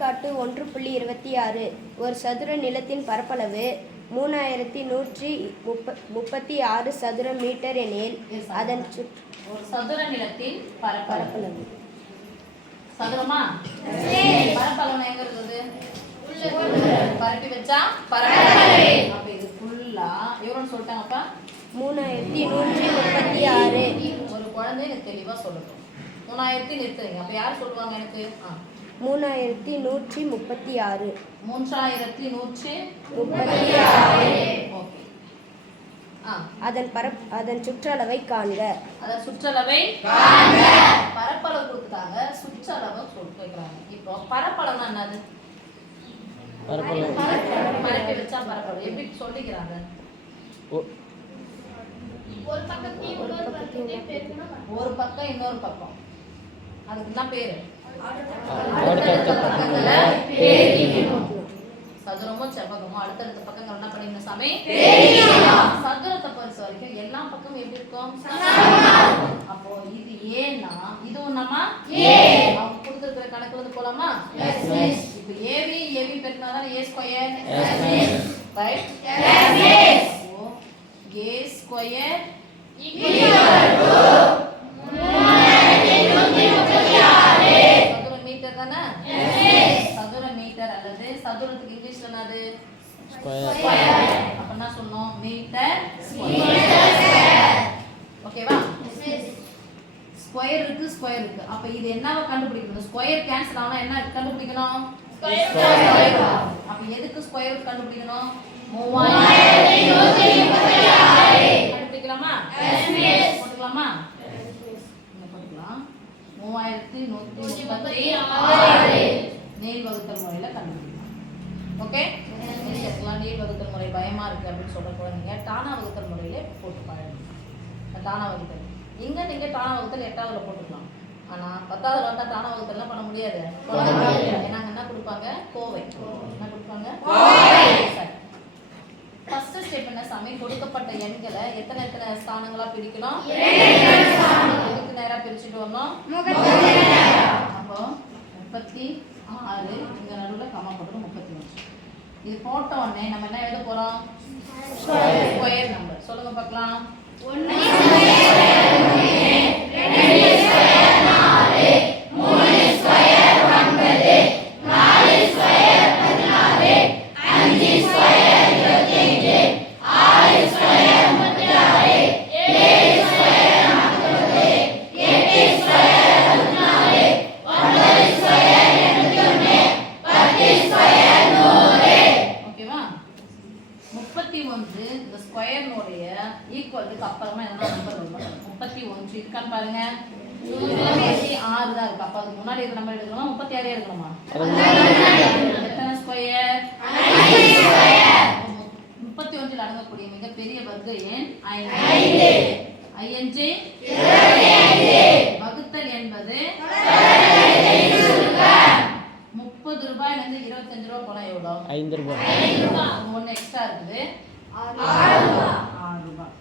எடுத்துக்காட்டு 1.26 ஒரு சதுர நிலத்தின் பரப்பளவு 3136 சதுர மீட்டர் எனில் அதன் ஒரு சதுர நிலத்தின் பரப்பளவு சதுரமா பரப்பளவு எங்க இருக்குது பரப்பி வச்சா பரப்பளவு அப்ப இது ஃபுல்லா எவ்வளவுன்னு சொல்லிட்டாங்கப்பா 3136 ஒரு குழந்தை எனக்கு தெளிவா சொல்லட்டும் 3000 நிறுத்துறீங்க அப்ப யார் சொல்லுவாங்க எனக்கு 3136 3136 ஓகே அதன் சுற்றளவை காண்க. அதன் சுற்றளவை காண்க. பரப்பளவு கொடுத்துட்டாங்க, சுற்றளவை சொல்லிக்கிறாங்க. இப்போ பரப்பளவுனா என்னது? பரப்பி வச்சா பரப்பளவு எப்படி சொல்லிக்கிறாங்க? ஒரு பக்கம் இன்னொரு பக்கம் அதுக்கு என்ன பேரு? சதுரமோ செவ்வகமோ அடுத்தடுத்த பக்கங்கள் என்ன பண்ணிருந்த சாமி? சதுரத்தை பொறுத்த வரைக்கும் எல்லா பக்கமும் எப்படி இருக்கும்? அப்போ இது ஏன்னா இதுவும் நம்ம அவங்க கொடுத்துருக்கிற கணக்கு வந்து போலாமா? இப்போ ஏவி பெருக்கினாதான் ஏ ஸ்கொயர் ரைட்? அப்போ ஏ ஸ்கொயர் சதுர மீட்டர் தானே? சதுர மீட்டர் அல்லது சதுரத்துக்கு இங்கிலீஷ்ல என்னது? ஸ்கொயர். அப்ப என்ன சொன்னோம்? Metre square. ஓகேவா? ஸ்கொயர் இருக்கு. அப்ப இது என்னவா கண்டுபிடிக்கணும்? ஸ்கொயர் கேன்சல் ஆனா என்ன கண்டுபிடிக்கணும்? ஸ்கொயர். அப்ப எதுக்கு ஸ்கொயர் கண்டுபிடிக்கணும்? 3136 கண்டுபிடிக்கலாமா? போட்டுக்கலாமா? என்ன போட்டுக்கலாம்? 3136 நீள் வகுத்தல் முறையில கண்டுபிடிக்கலாம். ஓகே? நீள் வகுத்தல் முறை பயமா இருக்கு அப்படின்னு சொல்ற குழந்தைங்க டானா வகுத்தல் முறையில போட்டு பாருங்க. டானா வகுத்தல் இங்க நீங்க டானா வகுத்தல் 8ஆவதுல போட்டுக்கலாம். ஆனா 10ஆவதுல வந்தா டானா வகுத்தல்லாம் பண்ண முடியாது. ஏன்னா என்ன கொடுப்பாங்க? கோவை. என்ன கொடுப்பாங்க? சரி. ஃபர்ஸ்ட் ஸ்டெப் என்ன சாமி? கொடுக்கப்பட்ட எண்களை எத்தனை ஸ்தானங்களா பிரிக்கணும்? 2 ஸ்தானம். இதுக்கு நேரா பிரிச்சிட்டு வரணும். அப்போ 36 இங்க நடுவுல கமா போட்டுறோம் 31. இது போட்ட உடனே நம்ம என்ன எழுத போறோம்? Square number. சொல்லுங்க பார்க்கலாம். 1 square 3 2 square 4 3 square 9 4 square 16 5 square 25 6 square 36 7 square 40 8 square 14 9 square 81 10 square 100. ஓகேவா? 31 இந்த ஸ்கொயர்னுடைய ஈக்குவலுக்கு அப்புறமா என்ன நம்பர் வரும்? 31 இருக்கான்னு பாருங்க. 36 தான் இருக்கு. அப்ப அதுக்கு முன்னாடி இருக்க நம்பர் எடுக்கணுமா? 36 எடுக்கணுமா? எத்தனை ஸ்கொயர்? 5 ஸ்கொயர். 31 அடங்கக்கூடிய மிகப்பெரிய வர்க்க எண் 5. 5 25 வகுத்தல் என்பது 30 ரூபாயில இருந்து 25 ரூபாய் போனா எவ்வளவு? 5 ரூபாய். ஒன்னு எக்ஸ்ட்ரா இருக்குது. 6 ரூபாய்.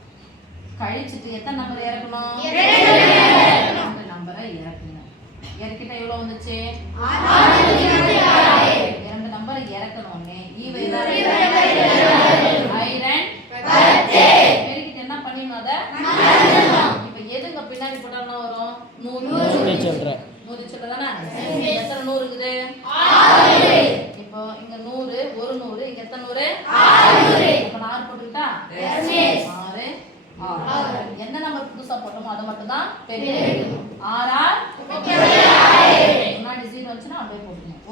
கழிச்சிட்டு எத்தனை நம்பர் இறக்கணும்? 2 நம்பரை இறக்கணும். இறக்கிட்டா எவ்வளவு வந்துச்சு? 2 நம்பரை இறக்கணும்னே ஈவை பெருக்கிட்டு என்ன பண்ணிடணும்? அதை இப்ப எதுங்க பின்னாடி போட்டா வரும்? 100 சொல்றேன். 100 சொல்ற தானே? எத்தனை 100 இருக்குது? 6. இப்போ இங்க 100 ஒரு 100 இங்க எத்தனை 100? 6. அப்ப 4 போட்டுக்கிட்டா 6 எந்த நம்பர் புதுசா போட்டோமோ அதை மட்டும் தான் பெரிய 6 முன்னாடி 0 வந்துச்சுன்னா அப்படியே போட்டுக்கணும்.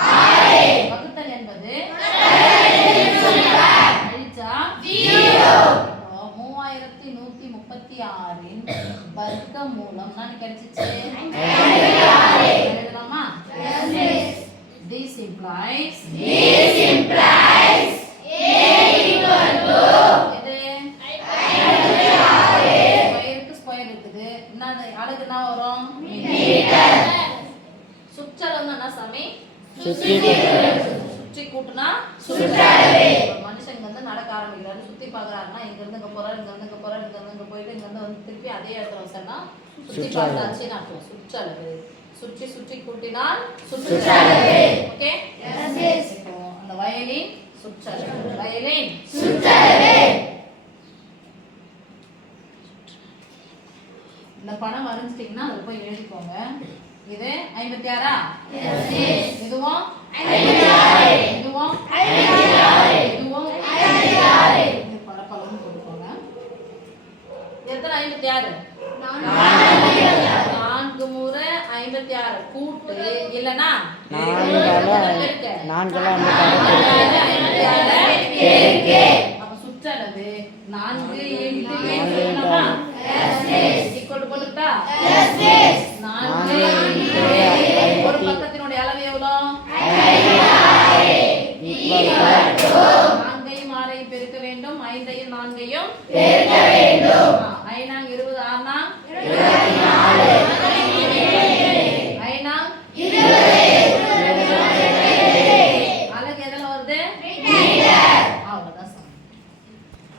6 வகுத்தல் என்பது கழிச்சா 3136 வர்க்க மூலம் நான் கிடைச்சிச்சு. எழுதலாமா? This implies A equal to square இருக்குது. என்னது அழகு என்ன வரும்? மீட்டர். சுற்றளவுன்னா என்ன சாமி? சுற்றி கூட்டுனா சுற்றளவு. மனுஷன் இங்க வந்து நடக்க ஆரம்பிக்கிறாரு, சுத்தி பாக்குறாருன்னா இங்க இருந்து இங்க போறாரு, இங்க இருந்து இங்க போறாரு, இங்க இருந்து இங்க போயிட்டு இங்க இருந்து வந்து திருப்பி அதே இடத்துல வச்சா சுத்தி பார்த்தாச்சுன்னு அர்த்தம். சுற்றளவு. சுற்றி சுற்றி கூட்டினால் சுற்றளவு. ஓகே, இப்போ அந்த வயலின் சுற்றளவு. வயலின் சுற்றளவு. இந்த படம் வரைஞ்சிட்டீங்கன்னா அதை போய் எழுதிக்கோங்க. இது 56ஆ? இதுவும் 56. இதுவும் 56. இதுவும் 56. இது பலப்பலன்னு போட்டுக்கோங்க. எத்தனை 56? 4 முறை 56 கூட்டு இல்லனா 4 அப்ப சுற்றளவு 4 8 சொல்லுமா? ஈக்குவல் போட்டுட்டா 4 ஒரு பக்கத்தினுடைய அளவு எவ்வளவு? 4ஐயும் 6ஐயும் பெருக்க வேண்டும். 5ஐயும் 4ஐயும் பெருக்க வேண்டும். 5 20 6 24 5 20 அலகு எதுல வருது?